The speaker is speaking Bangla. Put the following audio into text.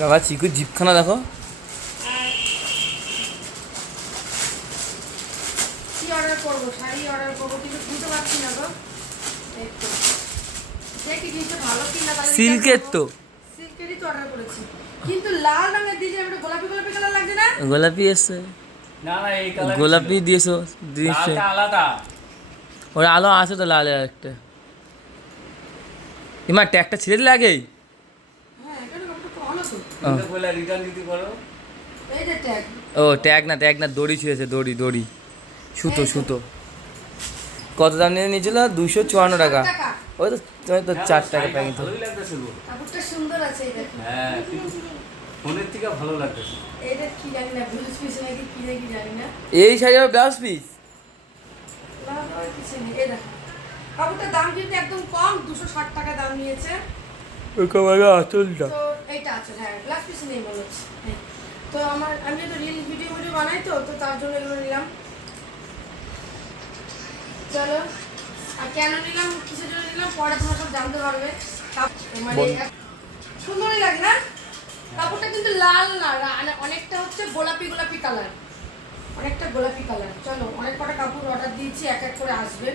বাবা চিকু জিপখানা দেখো। কি অর্ডার করবো? শাড়ি অর্ডার করবো কিন্তু বুঝতে পারছি না গো। দেখি কিছু ভালো কিনা তাহলে সিল্কের তো সিল্কেরই তো অর্ডার করেছি, কিন্তু লাল রঙের দিয়েছে, একটা গোলাপি গোলাপি কালার লাগছে না? গোলাপি এসছে না না এই কালার গোলাপি দিয়েছো দিয়েছে লালটা আলাদা। ওর আলো আছে তো লালের একটা। এমা ট্যাগটা ছিঁড়ে দিলে আগেই। হ্যাঁ এটা না একটু ভালো তো। তুমি বলে রিটার্ন দিতে পারো। এই যে ট্যাগ। ও ট্যাগ না দড়ি ছিঁড়েছে দড়ি সুতো সুতো। কত দাম নিয়ে নিয়েছিল? 254 টাকা। ওই তো তুমি তো 4 টাকা প্যাকেট। ভালোই লাগতেছে গো। কাপড়টা সুন্দর আছে এই দেখো। হ্যাঁ ফোনের থেকে ভালো লাগতেছে। এটা কি জানি না, ব্লাউজ পিস নাকি কি নাকি জানি না। এই শাড়ি আবার ব্লাউজ পিস? না না কিছু নেই, এই দেখো কাপড়টার দাম কিন্তু একদম কম, 260 টাকা দাম নিয়েছে। ওই কাপড়ে আঁচলটা তো এইটা আছে, হ্যাঁ ব্লাউজ পিস নেই মনে হচ্ছে। তো আমি তো রিল ভিডিও বানাই তো তার জন্য এগুলো নিলাম। চলো, আর কেন নিলাম কিসের জন্য নিলাম পরে তোমরা সব জানতে পারবে। মানে সুন্দরই লাগে না? কাপড়টা কিন্তু লাল না, অনেকটা হচ্ছে গোলাপি কালার, অনেকটা গোলাপি কালার। চলো অনেক কটা কাপড় অর্ডার দিয়েছি, এক এক করে আসবে।